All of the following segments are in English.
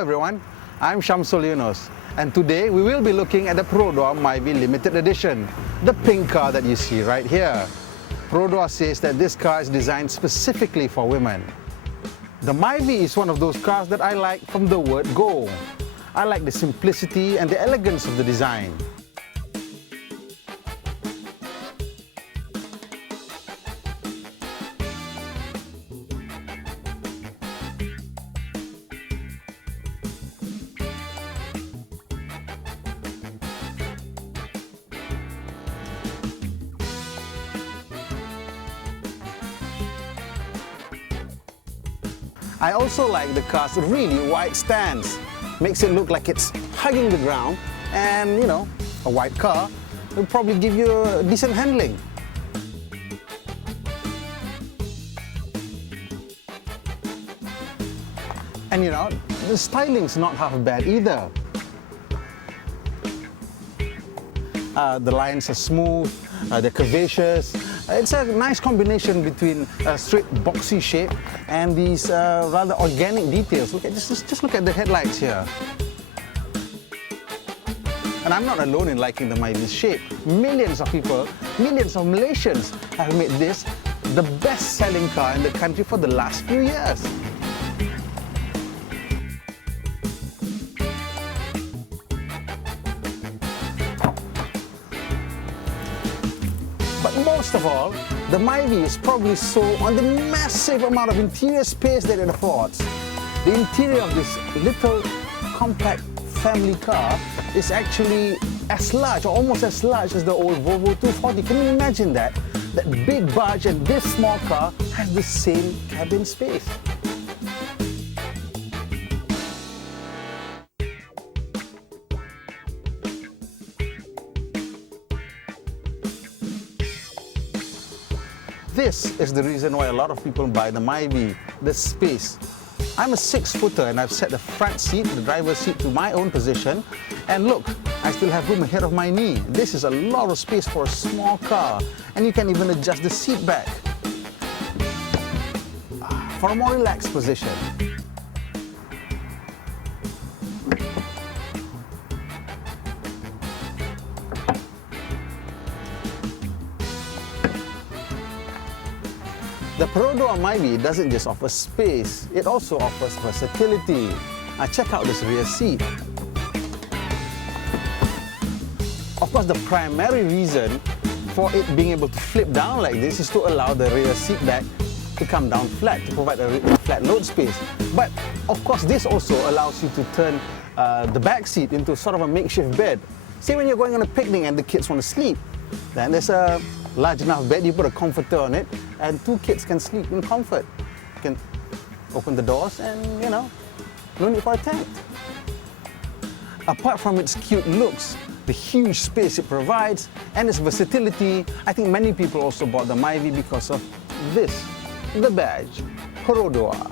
everyone, I'm Shamsul Yunus, and today we will be looking at the Perodua Myvi limited edition, the pink car that you see right here. Perodua says that this car is designed specifically for women. The Myvi is one of those cars that I like from the word go. I like the simplicity and the elegance of the design. I also like the car's really wide stance. Makes it look like it's hugging the ground, and you know, a wide car will probably give you a decent handling. And you know, the styling's not half bad either. The lines are smooth, they're curvaceous. It's a nice combination between a straight boxy shape and these rather organic details. Look at just look at the headlights here. And I'm not alone in liking the Myvi's shape. Millions of people, millions of Malaysians have made this the best-selling car in the country for the last few years. But most of all, the Myvi is probably sold on the massive amount of interior space that it affords. The interior of this little compact family car is actually as large, or almost as large as the old Volvo 240. Can you imagine that? That big barge and this small car has the same cabin space. This is the reason why a lot of people buy the Myvi, the space. I'm a 6-footer and I've set the front seat, the driver's seat, to my own position. And look, I still have room ahead of my knee. This is a lot of space for a small car. And you can even adjust the seat back for a more relaxed position. The Perodua Myvi doesn't just offer space, it also offers versatility. Now check out this rear seat. Of course, the primary reason for it being able to flip down like this is to allow the rear seat back to come down flat, to provide a flat load space. But of course, this also allows you to turn the back seat into sort of a makeshift bed. Say when you're going on a picnic and the kids want to sleep, then there's a large enough bed, you put a comforter on it, and 2 kids can sleep in comfort. You can open the doors and, you know, no need for a tent. Apart from its cute looks, the huge space it provides, and its versatility, I think many people also bought the Myvi because of this, the badge, Perodua.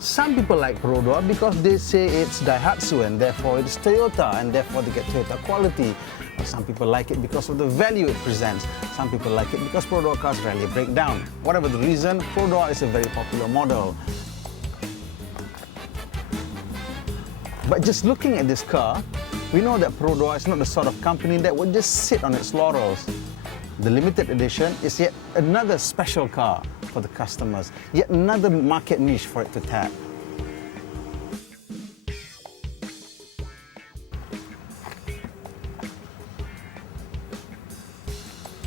Some people like Perodua because they say it's Daihatsu and therefore it's Toyota and therefore they get Toyota quality. Some people like it because of the value it presents. Some people like it because Perodua cars rarely break down. Whatever the reason, Perodua is a very popular model. But just looking at this car, we know that Perodua is not the sort of company that would just sit on its laurels. The limited edition is yet another special car for the customers, yet another market niche for it to tap.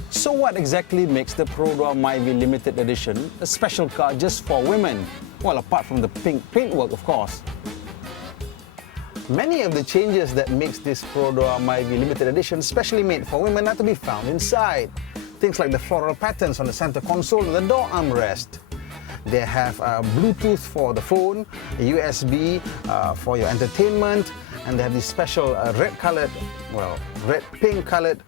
So what exactly makes the Perodua Myvi limited edition a special car just for women? Well, apart from the pink paintwork, of course. Many of the changes that makes this Perodua Myvi limited edition specially made for women are to be found inside. Things like the floral patterns on the center console and the door armrest. They have Bluetooth for the phone, a USB for your entertainment, and they have this special red-pink colored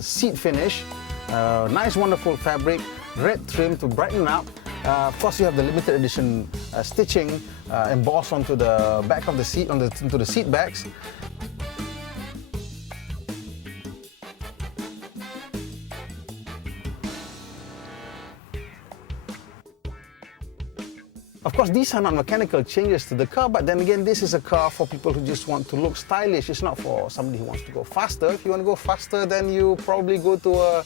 seat finish. Nice, wonderful fabric, red trim to brighten up. Of course, you have the limited edition stitching embossed onto the back of the seat, into the seat backs. course, these are not mechanical changes to the car, but then again, this is a car for people who just want to look stylish. It's not for somebody who wants to go faster. If you want to go faster, then you probably go to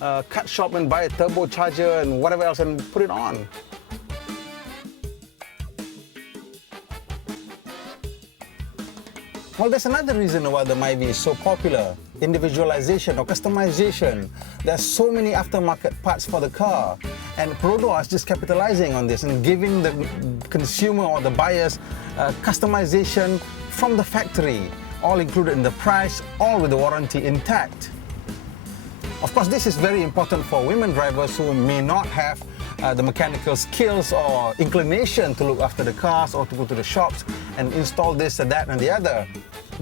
a cut shop and buy a turbocharger and whatever else and put it on. Well, there's another reason why the Myvi is so popular. Individualization or customization. There's so many aftermarket parts for the car. And Perodua is just capitalizing on this and giving the consumer or the buyers customization from the factory, all included in the price, all with the warranty intact. Of course, this is very important for women drivers who may not have the mechanical skills or inclination to look after the cars or to go to the shops and install this and that and the other.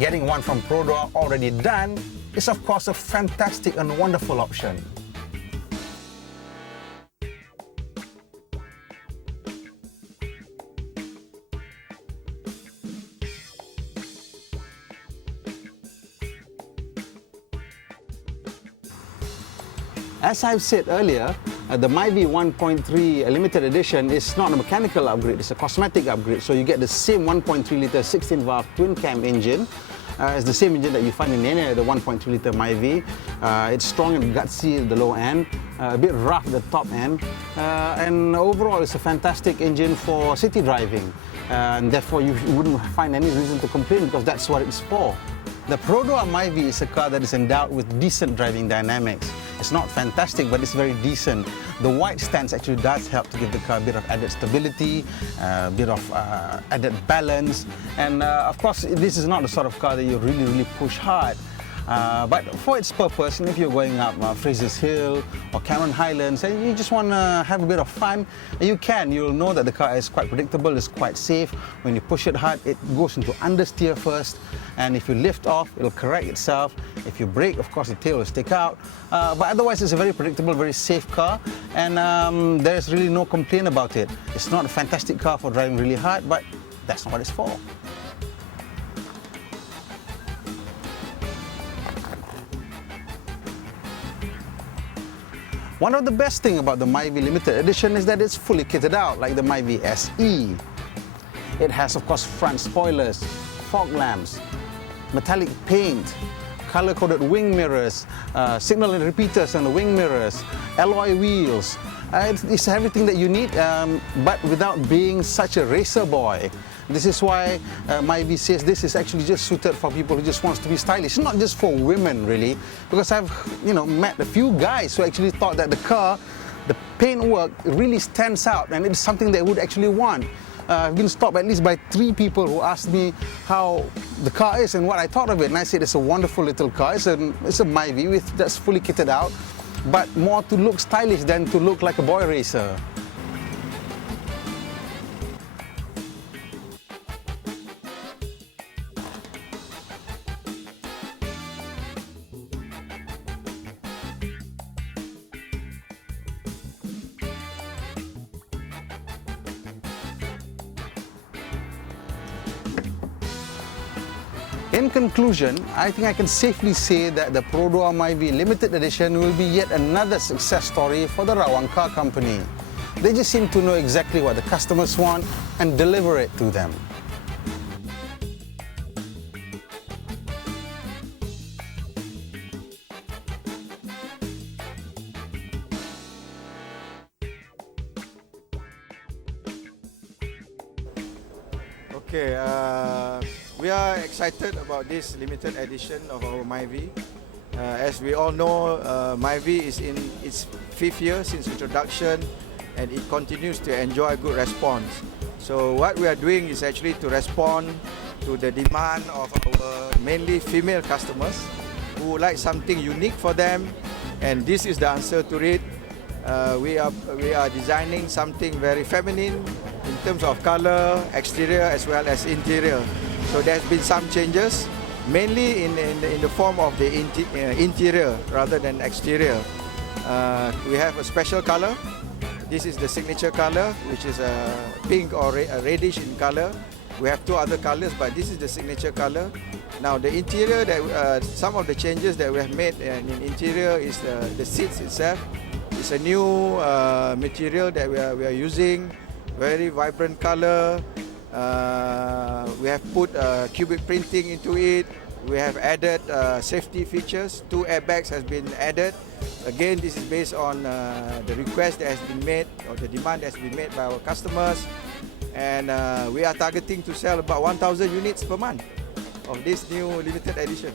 Getting one from Perodua already done is of course a fantastic and wonderful option. As I've said earlier, the Myvi 1.3 limited edition is not a mechanical upgrade, it's a cosmetic upgrade. So you get the same 1.3 litre 16-valve twin-cam engine. It's the same engine that you find in any of the 1.3 litre Myvi. It's strong and gutsy at the low end, a bit rough at the top end, and overall it's a fantastic engine for city driving. And therefore you wouldn't find any reason to complain because that's what it's for. The Perodua Myvi is a car that is endowed with decent driving dynamics. It's not fantastic, but it's very decent. The wide stance actually does help to give the car a bit of added stability, a bit of added balance. And of course, this is not the sort of car that you really push hard. But for its purpose, if you're going up Fraser's Hill or Cameron Highlands and you just want to have a bit of fun, you can. You'll know that the car is quite predictable, it's quite safe. When you push it hard, it goes into understeer first, and if you lift off, it'll correct itself. If you brake, of course, the tail will stick out. But otherwise, it's a very predictable, very safe car, and there's really no complaint about it. It's not a fantastic car for driving really hard, but that's not what it's for. One of the best things about the Myvi Limited Edition is that it's fully kitted out, like the Myvi SE. It has, of course, front spoilers, fog lamps, metallic paint, color-coded wing mirrors, signal and repeaters on the wing mirrors, alloy wheels. It's everything that you need, but without being such a racer boy. This is why Myvi says this is actually just suited for people who just wants to be stylish. It's not just for women, really, because I've met a few guys who actually thought that the car, the paintwork really stands out, and it's something they would actually want. I've been stopped at least by 3 people who asked me how the car is and what I thought of it, and I said it's a wonderful little car. It's a Myvi that's fully kitted out, but more to look stylish than to look like a boy racer. In conclusion, I think I can safely say that the Perodua Myvi Limited Edition will be yet another success story for the Rawang Car Company. They just seem to know exactly what the customers want and deliver it to them. Okay, we are excited about this limited edition of our Myvi. As we all know, Myvi is in its 5th year since introduction, and it continues to enjoy good response. So what we are doing is actually to respond to the demand of our mainly female customers who would like something unique for them, and this is the answer to it. We are designing something very feminine in terms of color, exterior as well as interior. So there's been some changes, mainly in the form of the interior rather than exterior. We have a special color. This is the signature color, which is pink or reddish in color. We have 2 other colors, but this is the signature color. Now the interior, some of the changes that we have made in interior is the seats itself. It's a new material that we are using. very vibrant color. We have put cubic printing into it. We have added safety features. 2 airbags has been added. Again, this is based on the request that has been made or the demand that has been made by our customers. And we are targeting to sell about 1,000 units per month of this new limited edition.